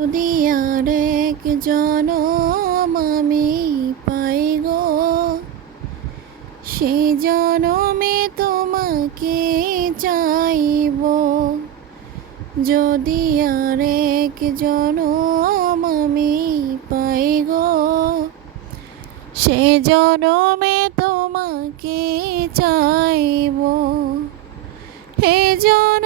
যদি আর এক আমি পাই গো। সে জনমে তোমাকে চাইব। যদি আর এক আমি পাই গো, সে জনমে তোমাকে চাইব। হে জনমে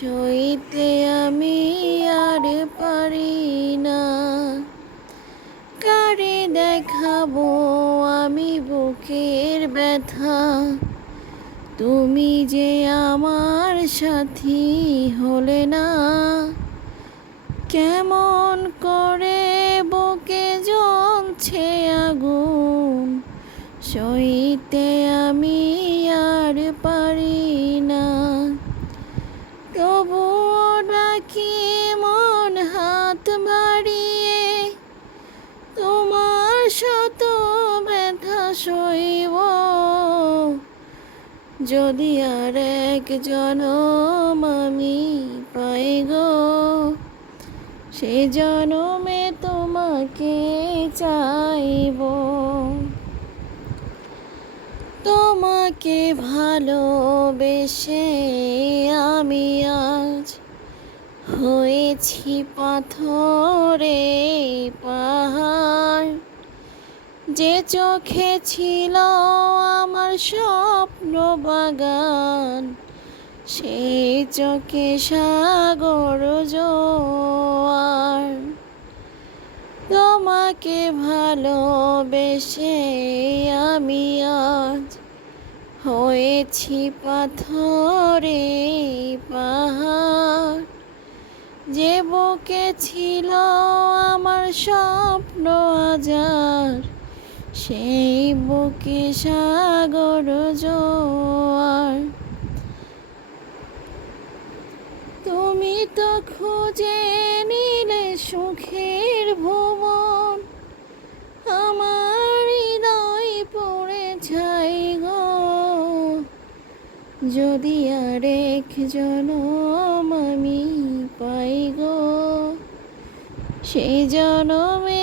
সইতে আমি আর পারি না। কারে দেখাবো আমি বুকের ব্যথা? তুমি যে আমার সাথী হলে না। কেমন করে বুকে জ্বলছে আগুন? সইতে আমি আর পারি যদি আর এক জনম আমি পাই গো, সে জনমে তোমাকে চাইব। তোমাকে ভালোবেসে আমি আজ হয়েছি পাথরে পাহাড়। যে চোখে ছিল আমার স্বপ্ন বাগান সেই চোখে সাগর জোয়ার। তোমাকে ভালোবেসে আমি আজ হয়েছি পাথরে পাহাড়। যে বুকে ছিল আমার স্বপ্ন হাজার সেই বুকে সাগর জোয়ার। তুমি তো খুঁজে নিলে সুখের ভুবন। আমার হৃদয় পড়ে ছাই গো। যদি আরেক জনম আমি পাই গো, সেই জনমে